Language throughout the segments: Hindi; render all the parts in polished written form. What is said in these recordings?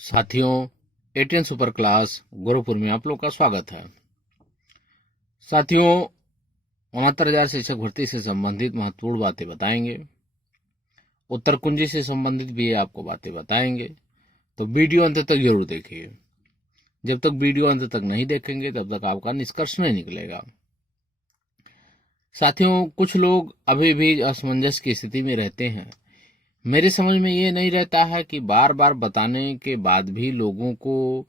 साथियों, 18 सुपर क्लास गोरखपुर में आप लोग का स्वागत है। साथियों, 69,000 शिक्षक भर्ती से संबंधित महत्वपूर्ण बातें बताएंगे। उत्तर कुंजी से संबंधित भी आपको बातें बताएंगे, तो वीडियो अंत तक जरूर देखिए। जब तक वीडियो अंत तक नहीं देखेंगे तब तक आपका निष्कर्ष नहीं निकलेगा। साथियों, कुछ लोग अभी भी असमंजस की स्थिति में रहते हैं। मेरी समझ में ये नहीं रहता है कि बार बार बताने के बाद भी लोगों को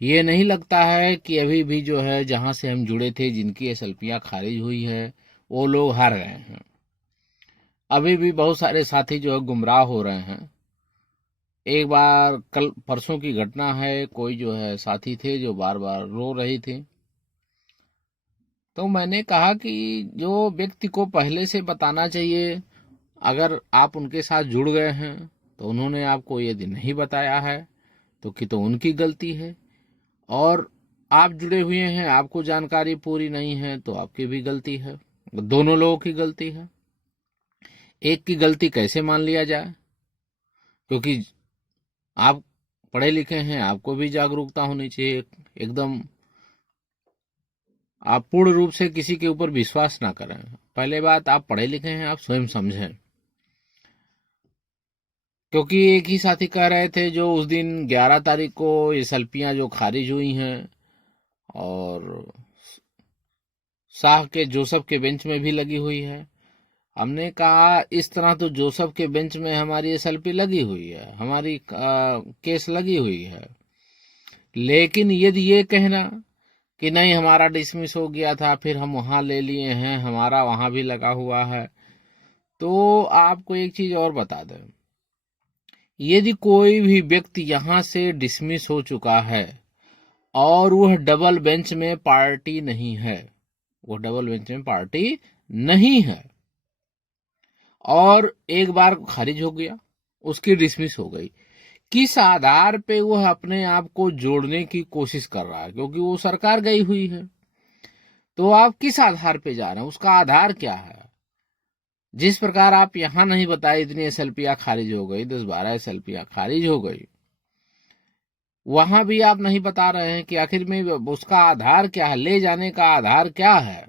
ये नहीं लगता है कि अभी भी जो है जहां से हम जुड़े थे, जिनकी एसएलपियां खारिज हुई है, वो लोग हार गए हैं। अभी भी बहुत सारे साथी जो है गुमराह हो रहे हैं। एक बार कल परसों की घटना है, कोई जो है साथी थे जो बार बार रो रही थी। तो मैंने कहा कि जो व्यक्ति को पहले से बताना चाहिए, अगर आप उनके साथ जुड़ गए हैं तो उन्होंने आपको यदि नहीं बताया है तो उनकी गलती है, और आप जुड़े हुए हैं, आपको जानकारी पूरी नहीं है तो आपकी भी गलती है। दोनों लोगों की गलती है। एक की गलती कैसे मान लिया जाए, क्योंकि आप पढ़े लिखे हैं, आपको भी जागरूकता होनी चाहिए। एकदम आप पूर्ण रूप से किसी के ऊपर विश्वास ना करें। पहले बात, आप पढ़े लिखे हैं, आप स्वयं समझें। क्योंकि एक ही साथी कह रहे थे जो उस दिन 11 तारीख को ये सल्पियां जो खारिज हुई हैं, और शाह के जोसफ के बेंच में भी लगी हुई है। हमने कहा इस तरह तो जोसफ के बेंच में हमारी एसएलपी लगी हुई है, हमारी केस लगी हुई है, लेकिन यदि ये कहना कि नहीं हमारा डिसमिस हो गया था, फिर हम वहां ले लिए हैं, हमारा वहां भी लगा हुआ है, तो आपको एक चीज और बता दें। यदि कोई भी व्यक्ति यहां से डिसमिस हो चुका है और वह डबल बेंच में पार्टी नहीं है, वो डबल बेंच में पार्टी नहीं है, और एक बार खारिज हो गया, उसकी डिसमिस हो गई, किस आधार पे वह अपने आप को जोड़ने की कोशिश कर रहा है? क्योंकि वो सरकार गई हुई है, तो आप किस आधार पे जा रहे हैं? उसका आधार क्या है? जिस प्रकार आप यहां नहीं बताए इतनी एसएलपियां खारिज हो गई, 10-12 एसएलपियां खारिज हो गई, वहां भी आप नहीं बता रहे हैं कि आखिर में उसका आधार क्या है, ले जाने का आधार क्या है।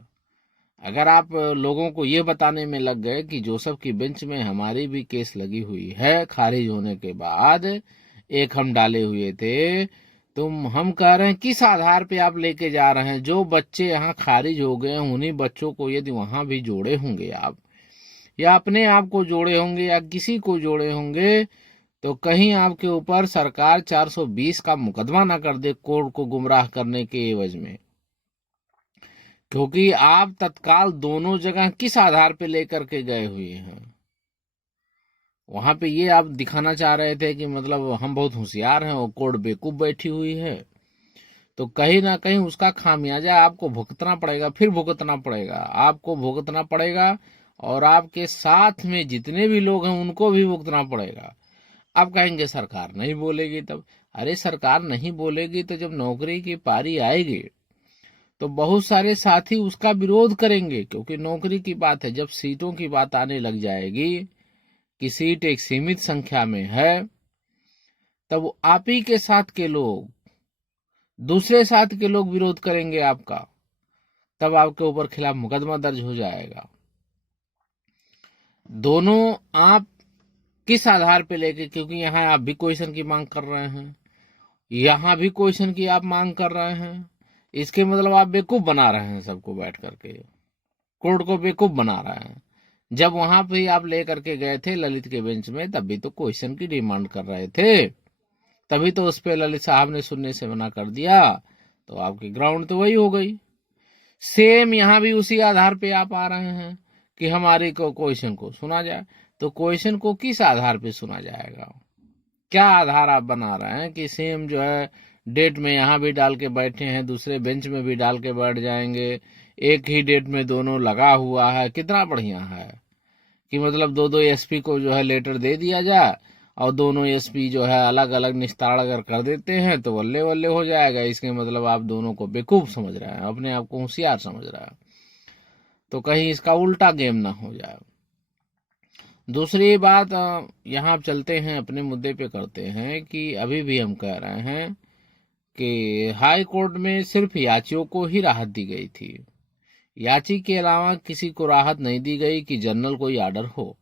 अगर आप लोगों को ये बताने में लग गए कि जोसफ की बेंच में हमारी भी केस लगी हुई है, खारिज होने के बाद एक हम डाले हुए थे, तो हम कह रहे हैं किस आधार पे आप लेके जा रहे हैं? जो बच्चे यहाँ खारिज हो गए हैं, उन्हीं बच्चों को यदि वहां भी जोड़े होंगे आप, या अपने आप को जोड़े होंगे, या किसी को जोड़े होंगे, तो कहीं आपके ऊपर सरकार 420 का मुकदमा ना कर दे कोर्ट को गुमराह करने के एवज में। क्योंकि आप तत्काल दोनों जगह किस आधार पे लेकर के गए हुए हैं? वहां पे ये आप दिखाना चाह रहे थे कि मतलब हम बहुत होशियार हैं और कोर्ट बेवकूफ बैठी हुई है, तो कहीं ना कहीं उसका खामियाजा आपको भुगतना पड़ेगा, फिर भुगतना पड़ेगा, आपको भुगतना पड़ेगा, और आपके साथ में जितने भी लोग हैं उनको भी भुगतना पड़ेगा। आप कहेंगे सरकार नहीं बोलेगी तब। अरे सरकार नहीं बोलेगी तो जब नौकरी की पारी आएगी तो बहुत सारे साथी उसका विरोध करेंगे, क्योंकि नौकरी की बात है। जब सीटों की बात आने लग जाएगी कि सीट एक सीमित संख्या में है, तब आप ही के साथ के लोग, दूसरे साथ के लोग विरोध करेंगे आपका, तब आपके ऊपर खिलाफ मुकदमा दर्ज हो जाएगा। दोनों आप किस आधार पे लेके, क्योंकि यहाँ आप भी क्वेश्चन की मांग कर रहे हैं, यहाँ भी क्वेश्चन की आप मांग कर रहे हैं, इसके मतलब आप बेवकूफ बना रहे हैं सबको, बैठ करके कोर्ट को बेवकूफ बना रहे हैं। जब वहां पे आप लेकर के गए थे ललित के बेंच में, तब भी तो क्वेश्चन की डिमांड कर रहे थे, तभी तो उस पे ललित साहब ने सुनने से मना कर दिया, तो आपकी ग्राउंड तो वही हो गई। सेम यहाँ भी उसी आधार पे आप आ रहे हैं कि हमारे को क्वेश्चन को सुना जाए। तो क्वेश्चन को किस आधार पे सुना जाएगा? क्या आधार आप बना रहे हैं कि सेम जो है डेट में यहाँ भी डाल के बैठे हैं, दूसरे बेंच में भी डाल के बैठ जाएंगे, एक ही डेट में दोनों लगा हुआ है? कितना बढ़िया है कि मतलब दो दो एसपी को जो है लेटर दे दिया जाए, और दोनों एसपी जो है अलग अलग निस्तारण अगर कर देते हैं तो वल्ले वल्ले हो जाएगा। इसके मतलब आप दोनों को बेवकूफ समझ रहे हैं, अपने आप को होशियार समझ रहे हैं, तो कहीं इसका उल्टा गेम ना हो जाए। दूसरी बात, यहाँ आप चलते हैं अपने मुद्दे पे करते हैं कि अभी भी हम कह रहे हैं कि हाई कोर्ट में सिर्फ याचियों को ही राहत दी गई थी। याची के अलावा किसी को राहत नहीं दी गई कि जनरल कोई आर्डर हो।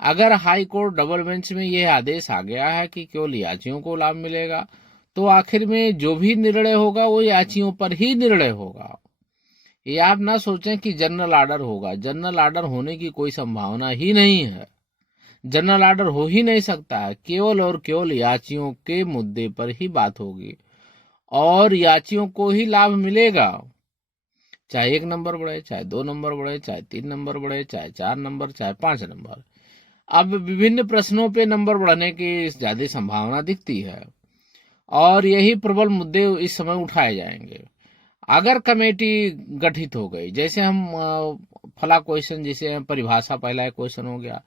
अगर हाई कोर्ट डबल बेंच में यह आदेश आ गया है कि केवल याचियों को लाभ मिलेगा, तो आखिर में जो भी निर्णय होगा वो याचियों पर ही निर्णय होगा। ये आप ना सोचें कि जनरल आर्डर होगा। जनरल आर्डर होने की कोई संभावना ही नहीं है। जनरल आर्डर हो ही नहीं सकता है। केवल और केवल याचियों के मुद्दे पर ही बात होगी और याचियों को ही लाभ मिलेगा। चाहे 1 नंबर बढ़े, चाहे 2 नंबर बढ़े, चाहे 3 नंबर बढ़े, चाहे 4 नंबर, चाहे 5 नंबर। अब विभिन्न प्रश्नों पे नंबर बढ़ने की ज्यादा संभावना दिखती है और यही प्रबल मुद्दे इस समय उठाए जाएंगे। अगर कमेटी गठित हो गई, जैसे हम फला क्वेश्चन, जैसे परिभाषा पहला क्वेश्चन हो गया,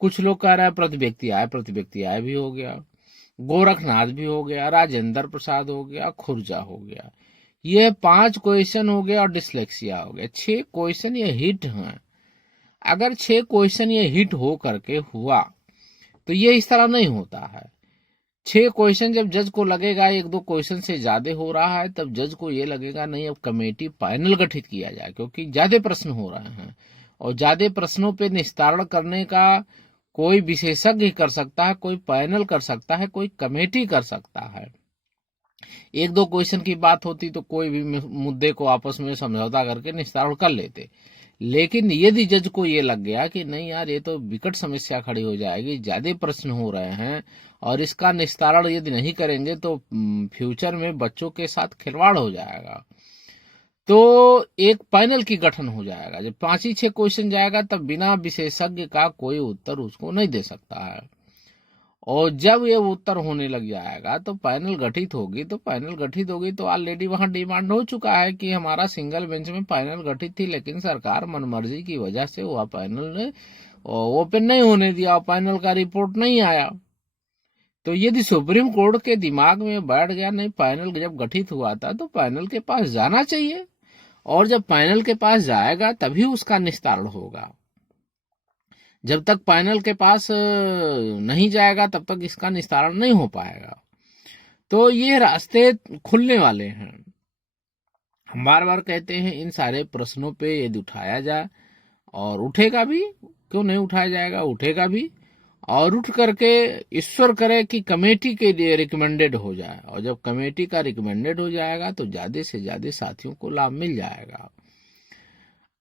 कुछ लोग कह रहे हैं प्रति व्यक्ति आय भी हो गया, गोरखनाथ भी हो गया, राजेंद्र प्रसाद हो गया, खुर्जा हो गया, ये 5 क्वेश्चन हो गया और डिसलेक्सिया हो गया। 6 क्वेश्चन ये हिट हैं। अगर 6 क्वेश्चन ये हिट हो करके हुआ तो ये इस तरह नहीं होता है। 6 क्वेश्चन जब जज को लगेगा 1-2 क्वेश्चन से ज्यादा हो रहा है, तब जज को ये लगेगा नहीं, अब कमेटी पैनल गठित किया जाए, क्योंकि ज्यादा प्रश्न हो रहे हैं और ज्यादा प्रश्नों पे निस्तारण करने का कोई विशेषज्ञ कर सकता है, कोई पैनल कर सकता है, कोई कमेटी कर सकता है। 1-2 क्वेश्चन की बात होती तो कोई भी मुद्दे को आपस में समझौता करके निस्तारण कर लेते। लेकिन यदि जज को ये लग गया कि नहीं यार, ये तो विकट समस्या खड़ी हो जाएगी, ज्यादा प्रश्न हो रहे हैं और इसका निस्तारण यदि नहीं करेंगे तो फ्यूचर में बच्चों के साथ खिलवाड़ हो जाएगा, तो एक पैनल की गठन हो जाएगा। जब 5 ही 6 क्वेश्चन जाएगा तब बिना विशेषज्ञ का कोई उत्तर उसको नहीं दे सकता है। और जब ये उत्तर होने लग जाएगा तो पैनल गठित होगी, तो ऑलरेडी वहां डिमांड हो चुका है कि हमारा सिंगल बेंच में पैनल गठित थी, लेकिन सरकार मनमर्जी की वजह से वह पैनल ने ओपन नहीं होने दिया, पैनल का रिपोर्ट नहीं आया। तो यदि सुप्रीम कोर्ट के दिमाग में बैठ गया नहीं, पैनल जब गठित हुआ था तो पैनल के पास जाना चाहिए, और जब पैनल के पास जाएगा तभी उसका निस्तारण होगा। जब तक पैनल के पास नहीं जाएगा तब तक इसका निस्तारण नहीं हो पाएगा। तो ये रास्ते खुलने वाले हैं। हम बार बार कहते हैं इन सारे प्रश्नों पे यदि उठाया जाए, और उठेगा भी, क्यों नहीं उठाया जाएगा, उठेगा भी, और उठ करके ईश्वर करे कि कमेटी के लिए रिकमेंडेड हो जाए, और जब कमेटी का रिकमेंडेड हो जाएगा तो ज्यादा से ज्यादा साथियों को लाभ मिल जाएगा।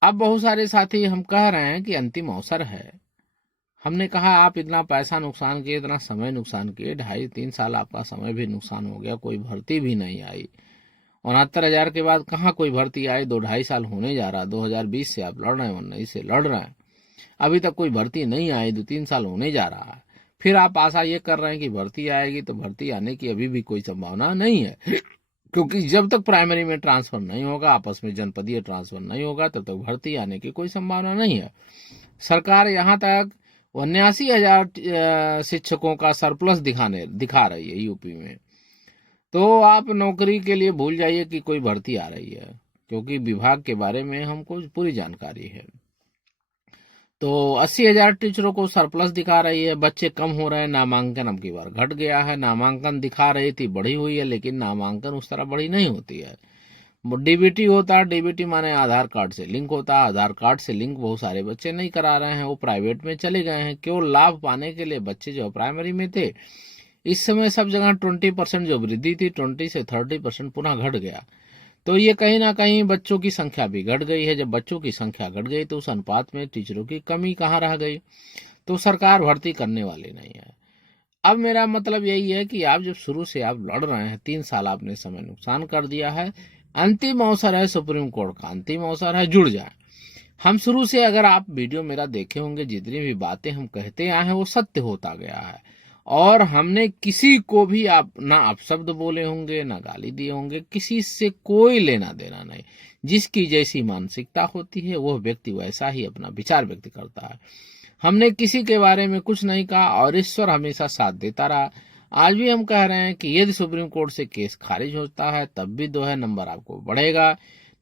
अब बहुत सारे साथी हम कह रहे हैं कि अंतिम अवसर है। हमने कहा आप इतना पैसा नुकसान किए, इतना समय नुकसान किए, 2.5-3 साल आपका समय भी नुकसान हो गया, कोई भर्ती भी नहीं आई। 69,000 के बाद कहाँ कोई भर्ती आई? 2-2.5 साल होने जा रहा, 2020 से आप लड़ रहे हैं, 19 से लड़ रहे हैं, अभी तक कोई भर्ती नहीं आई, 2-3 साल होने जा रहा है। फिर आप आशा ये कर रहे हैं कि भर्ती आएगी, तो भर्ती आने की अभी भी कोई संभावना नहीं है, क्योंकि जब तक प्राइमरी में ट्रांसफर नहीं होगा, आपस में जनपदीय ट्रांसफर नहीं होगा, तब तक भर्ती आने की कोई संभावना नहीं है। सरकार यहाँ तक 79,000 शिक्षकों का सरप्लस दिखा रही है यूपी में। तो आप नौकरी के लिए भूल जाइए कि कोई भर्ती आ रही है, क्योंकि विभाग के बारे में हमको पूरी जानकारी है। तो 80,000 टीचरों को सरप्लस दिखा रही है, बच्चे कम हो रहे हैं, नामांकन अब की बार घट गया है। नामांकन दिखा रही थी बढ़ी हुई है, लेकिन नामांकन उस तरह बढ़ी नहीं होती है। डीबीटी होता है, डीबीटी माने आधार कार्ड से लिंक होता है, आधार कार्ड से लिंक बहुत सारे बच्चे नहीं करा रहे हैं, वो प्राइवेट में चले गए हैं। केवल लाभ पाने के लिए बच्चे जो प्राइमरी में थे, इस समय सब जगह 20% जो वृद्धि थी 20 से 30% पुनः घट गया। तो ये कहीं ना कहीं बच्चों की संख्या भी घट गई है। जब बच्चों की संख्या घट गई तो उस अनुपात में टीचरों की कमी कहाँ रह गई? तो सरकार भर्ती करने वाली नहीं है। अब मेरा मतलब यही है कि आप जब शुरू से आप लड़ रहे हैं, 3 साल आपने समय नुकसान कर दिया है, अंतिम अवसर है सुप्रीम कोर्ट का, अंतिम अवसर है, जुड़ जाए। हम शुरू से, अगर आप वीडियो मेरा देखे होंगे, जितनी भी बातें हम कहते आए हैं वो सत्य होता गया है, और हमने किसी को भी आप ना अपशब्द बोले होंगे, ना गाली दिए होंगे, किसी से कोई लेना देना नहीं। जिसकी जैसी मानसिकता होती है वह व्यक्ति वैसा ही अपना विचार व्यक्त करता है। हमने किसी के बारे में कुछ नहीं कहा और ईश्वर हमेशा साथ देता रहा। आज भी हम कह रहे हैं कि यदि सुप्रीम कोर्ट से केस खारिज होता है तब भी 2 नंबर आपको बढ़ेगा,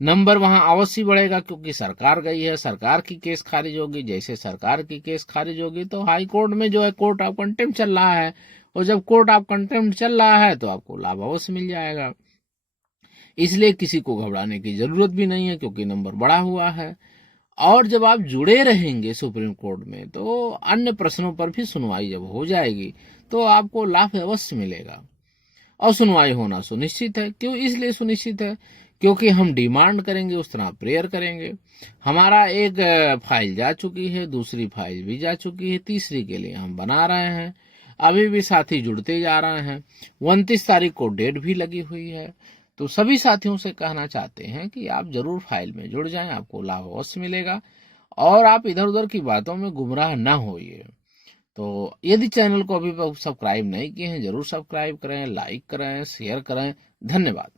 नंबर वहां अवश्य बढ़ेगा, क्योंकि सरकार गई है, सरकार की केस खारिज होगी। जैसे सरकार की केस खारिज होगी तो हाई कोर्ट में जो है कोर्ट ऑफ कंटेम्प्ट चल रहा है, और जब कोर्ट ऑफ कंटेम्प्ट चल रहा है तो आपको लाभ अवश्य मिल जाएगा। इसलिए किसी को घबराने की जरूरत भी नहीं है, क्योंकि नंबर बढ़ा हुआ है। और जब आप जुड़े रहेंगे सुप्रीम कोर्ट में तो अन्य प्रश्नों पर भी सुनवाई जब हो जाएगी तो आपको लाभ अवश्य मिलेगा। और सुनवाई होना सुनिश्चित है। क्यों इसलिए सुनिश्चित है? क्योंकि हम डिमांड करेंगे उस तरह प्रेयर करेंगे। हमारा एक फाइल जा चुकी है, दूसरी फाइल भी जा चुकी है, तीसरी के लिए हम बना रहे हैं। अभी भी साथी जुड़ते जा रहे हैं। 29 तारीख को डेट भी लगी हुई है। तो सभी साथियों से कहना चाहते हैं कि आप जरूर फाइल में जुड़ जाएं, आपको लाभ अवश्य मिलेगा। और आप इधर उधर की बातों में गुमराह न होइए। तो यदि चैनल को अभी सब्सक्राइब नहीं किए हैं, जरूर सब्सक्राइब करें, लाइक करें, शेयर करें। धन्यवाद।